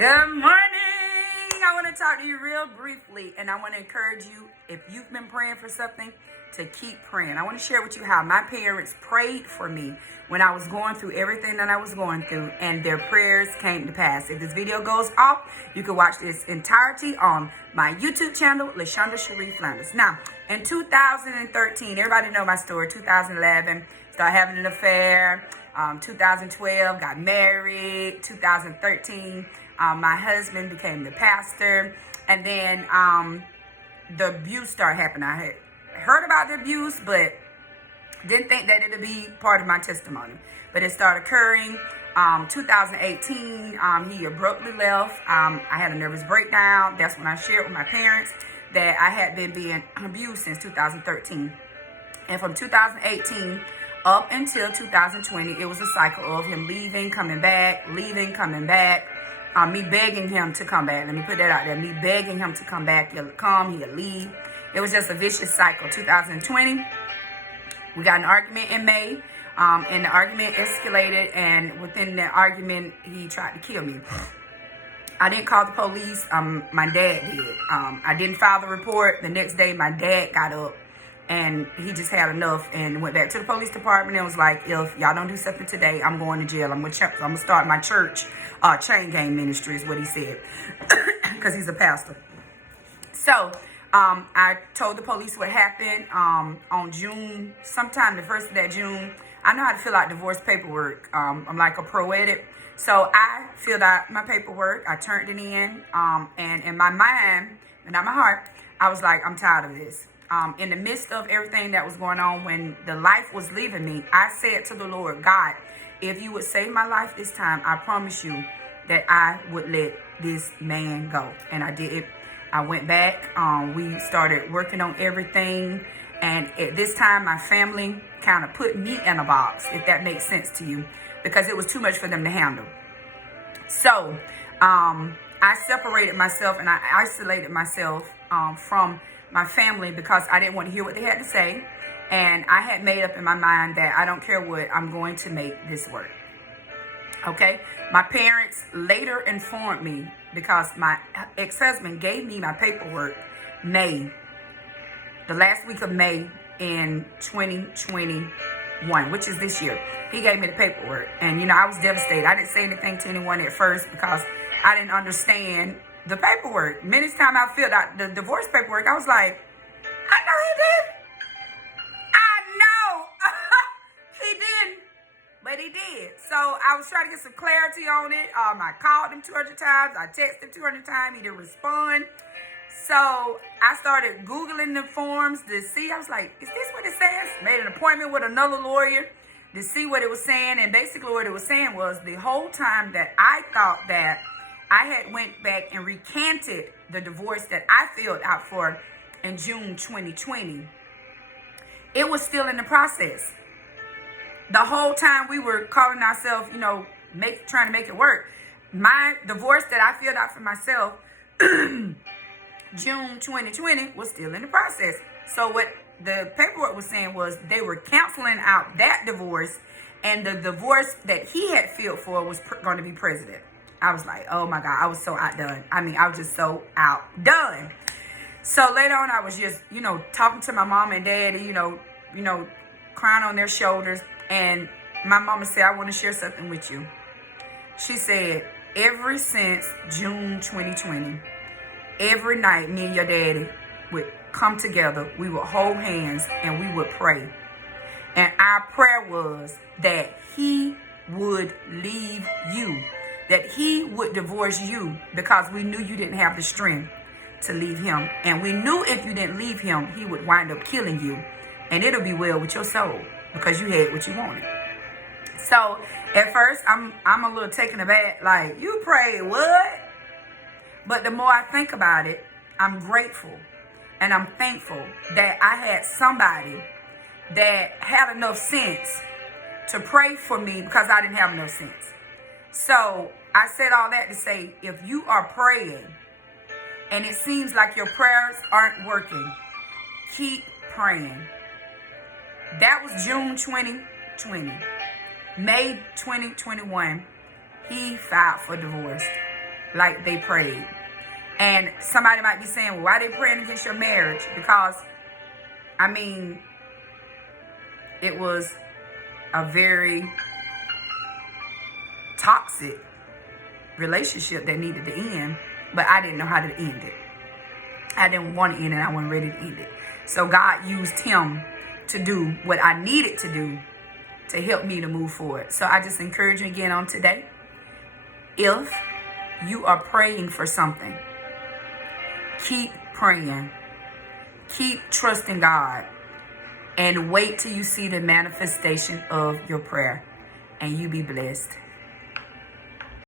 Good morning. I want to talk to you real briefly, and I want to encourage you, if you've been praying for something, to keep praying. I want to share with you how my parents prayed for me when I was going through everything that I was going through, and their prayers came to pass. If this video goes off, you can watch this entirety on my YouTube channel, LaShonda Cherie Flanders. Now, in 2013, everybody know my story. 2011, started having an affair. 2012, got married. 2013, my husband became the pastor. And then the abuse started happening. I had heard about the abuse, but didn't think that it would be part of my testimony. But it started occurring. 2018, he abruptly left. I had a nervous breakdown. That's when I shared with my parents that I had been being abused since 2013. And from 2018 up until 2020, it was a cycle of him leaving, coming back, leaving, coming back. Me begging him to come back. Let me put that out there. Me begging him to come back. He'll come, he'll leave. It was just a vicious cycle. 2020, we got an argument in May, and the argument escalated, and within the argument, he tried to kill me. I didn't call the police. My dad did. I didn't file the report. The next day, my dad got up, and he just had enough and went back to the police department and was like, if y'all don't do something today, I'm going to jail. I'm going to start my church, Chain Gang Ministry is what he said, because he's a pastor. So I told the police what happened on June, sometime the 1st of that June. I know how to fill out divorce paperwork. I'm like a pro at it. So I filled out my paperwork. I turned it in. And in my mind, and not my heart, I was like, I'm tired of this. In the midst of everything that was going on, when the life was leaving me, I said to the Lord, God, if you would save my life this time, I promise you that I would let this man go. And I did it. I went back. We started working on everything. And at this time, my family kind of put me in a box, if that makes sense to you, because it was too much for them to handle. So I separated myself and I isolated myself from my family because I didn't want to hear what they had to say. And I had made up in my mind that I don't care what, I'm going to make this work. Okay. My parents later informed me, because my ex-husband gave me my paperwork the last week of May in 2021, which is this year. He gave me the paperwork. And, I was devastated. I didn't say anything to anyone at first because I didn't understand the paperwork. Many times I filled out the divorce paperwork, I was like, I know he did. I know. He didn't. But he did. So I was trying to get some clarity on it. I called him 200 times. I texted him 200 times. He didn't respond. So I started Googling the forms to see. I was like, is this what it says? Made an appointment with another lawyer to see what it was saying. And basically what it was saying was the whole time that I thought that I had went back and recanted the divorce that I filled out for in June 2020, it was still in the process. The whole time we were calling ourselves, trying to make it work. My divorce that I filled out for myself, June 2020, was still in the process. So what the paperwork was saying was they were canceling out that divorce, and the divorce that he had filled for was going to be president. I was like, oh my God, I was so outdone. I was just so outdone. So later on, I was just, talking to my mom and dad, and, crying on their shoulders. And my mama said, I want to share something with you. She said, ever since June 2020, every night me and your daddy would come together. We would hold hands and we would pray. And our prayer was that he would leave you, that he would divorce you, because we knew you didn't have the strength to leave him. And we knew if you didn't leave him, he would wind up killing you. And it'll be well with your soul because you had what you wanted. So at first, I'm a little taken aback, like, you prayed what? But the more I think about it, I'm grateful and I'm thankful that I had somebody that had enough sense to pray for me, because I didn't have enough sense. So I said all that to say, if you are praying and it seems like your prayers aren't working, keep praying. That was June 2020. May 2021, he filed for divorce. like they prayed. And somebody might be saying, well, why are they praying against your marriage? Because, I mean, it was a very toxic relationship that needed to end, but I didn't know how to end it. I didn't want to end it. I wasn't ready to end it. So God used him to do what I needed to do to help me to move forward. So I just encourage you again on today. If you are praying for something, keep praying. Keep trusting God. And wait till you see the manifestation of your prayer. And you be blessed.